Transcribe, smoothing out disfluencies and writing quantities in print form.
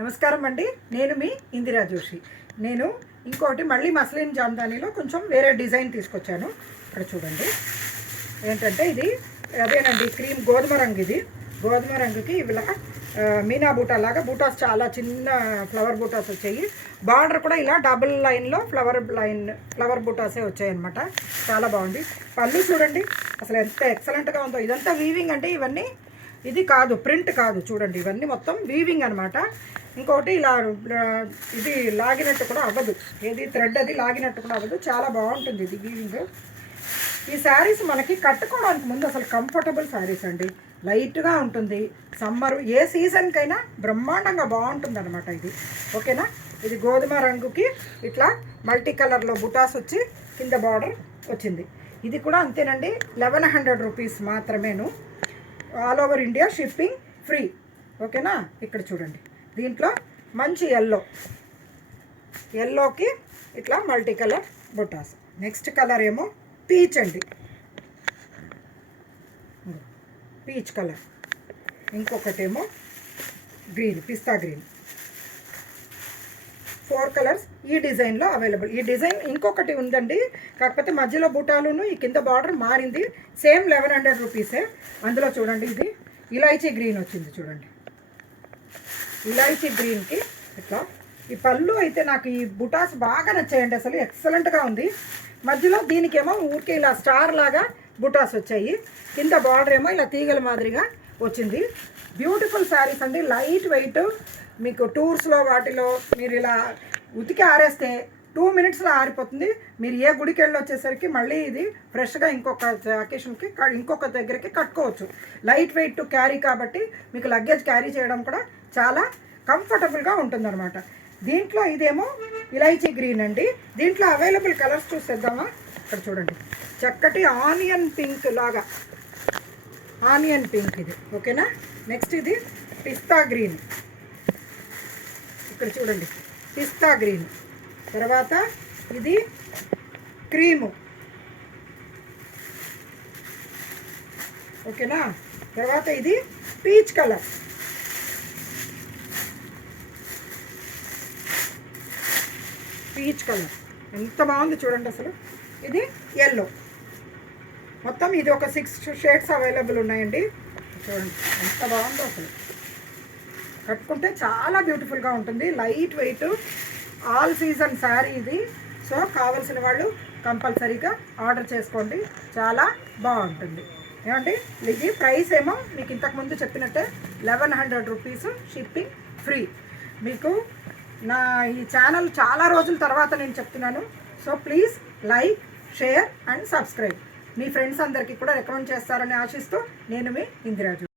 నమస్కారం అండి. నేను మీ ఇందిరా జోషి. నేను ఇంకోటి మళ్ళీ మస్లిన్ జామ్దానీలో కొంచెం వేరే డిజైన్ తీసుకొచ్చాను. ఇక్కడ చూడండి, ఏంటంటే ఇది అదేనండి క్రీమ్ గోధుమ రంగు. ఇది గోధుమ రంగుకి ఇలా మీనా బూటా లాగా బూటాస్, చాలా చిన్న ఫ్లవర్ బూటాస్ వచ్చాయి. బార్డర్ కూడా ఇలా డబుల్ లైన్లో ఫ్లవర్ బూటాసే వచ్చాయి అనమాట. చాలా బాగుంది. పళ్ళు చూడండి అసలు ఎంత ఎక్సలెంట్గా ఉందో. ఇదంతా వీవింగ్ అంటే ఇవన్నీ ఇది కాదు, ప్రింట్ కాదు. చూడండి ఇవన్నీ మొత్తం వీవింగ్ అనమాట. ఇంకొకటి ఇలా ఇది లాగినట్టు కూడా అవ్వదు, ఏది థ్రెడ్ అది లాగినట్టు కూడా అవ్వదు. చాలా బాగుంటుంది ఇది వీవింగ్. ఈ శారీస్ మనకి కట్టుకోవడానికి ముందు అసలు కంఫర్టబుల్ శారీస్ అండి. లైట్గా ఉంటుంది. సమ్మర్ ఏ సీజన్కైనా బ్రహ్మాండంగా బాగుంటుంది అనమాట ఇది. ఓకేనా. ఇది గోధుమ రంగుకి ఇట్లా మల్టీ కలర్లో బుటాస్ వచ్చి కింద బార్డర్ వచ్చింది. ఇది కూడా అంతేనండి, 1100 రూపీస్ మాత్రమేను. All over India shipping free. ఓకేనా. ఇక్కడ చూడండి, దీంట్లో మంచి ఎల్లోకి ఇట్లా మల్టీ కలర్ బుటాస్. నెక్స్ట్ కలర్ ఏమో పీచ్ అండి, పీచ్ కలర్. ఇంకొకటేమో గ్రీన్, పిస్తా గ్రీన్. 4 కలర్స్ ఈ డిజైన్లో అవైలబుల్. ఈ డిజైన్ ఇంకొకటి ఉందండి, కాకపోతే మధ్యలో బూటాలును ఈ కింద బార్డర్ మారింది. సేమ్ 1100 రూపీసే. అందులో చూడండి, ఇది ఇలాచీ గ్రీన్ వచ్చింది. చూడండి ఇలాచీ గ్రీన్కి ఇట్లా. ఈ పళ్ళు అయితే నాకు ఈ బుటాస్ బాగా నచ్చాయండి, అసలు ఎక్సలెంట్గా ఉంది. మధ్యలో దీనికేమో ఊరికే ఇలా స్టార్ లాగా బుటాస్ వచ్చాయి. కింద బార్డర్ ఏమో ఇలా తీగల మాదిరిగా వచ్చింది. బ్యూటిఫుల్ శారీస్ అండి, లైట్ వెయిట్. మీకు టూర్స్లో వాటిలో మీరు ఇలా ఉతికి ఆరేస్తే 2 మినిట్స్లో ఆరిపోతుంది. మీరు ఏ గుడికి వెళ్ళి వచ్చేసరికి మళ్ళీ ఇది ఫ్రెష్గా ఇంకొక అకేషన్కి ఇంకొక దగ్గరికి కట్టుకోవచ్చు. లైట్ వెయిట్ క్యారీ కాబట్టి మీకు లగేజ్ క్యారీ చేయడం కూడా చాలా కంఫర్టబుల్గా ఉంటుందన్నమాట. దీంట్లో ఇదేమో ఇలైచీ గ్రీన్ అండి. దీంట్లో అవైలబుల్ కలర్స్ చూసేద్దామా. ఇక్కడ చూడండి, చక్కటి ఆనియన్ పింక్ లాగా, ఆనియన్ పింక్ ఇది. ఓకేనా. నెక్స్ట్ ఇది పిస్తా గ్రీన్. ఇక్కడ చూడండి పిస్తా గ్రీన్. తర్వాత ఇది క్రీము. ఓకేనా. తర్వాత ఇది పీచ్ కలర్. పీచ్ కలర్ ఎంత బాగుంది చూడండి అసలు. ఇది ఎల్లో. మొత్తం ఇది ఒక 6 షేడ్స్ అవైలబుల్ ఉన్నాయండి. చూడండి ఎంత బాగుందో అసలు. కట్టుకుంటే చాలా బ్యూటిఫుల్గా ఉంటుంది. Light weight all season sari ఇది. సో కావాల్సిన వాళ్ళు కంపల్సరీగా ఆర్డర్ చేసుకోండి, చాలా బాగుంటుంది. ఏమండి, ఇది ప్రైస్ ఏమో మీకు ఇంతకుముందు చెప్పినట్టే 1100 రూపీస్, షిప్పింగ్ ఫ్రీ. మీకు నా ఈ ఛానల్ చాలా రోజుల తర్వాత నేను చెప్తున్నాను. So please like, share and subscribe. Me friends అందరికీ కూడా రికమెండ్ చేస్తారని ఆశిస్తూ నేను మీ ఇందిరాజు.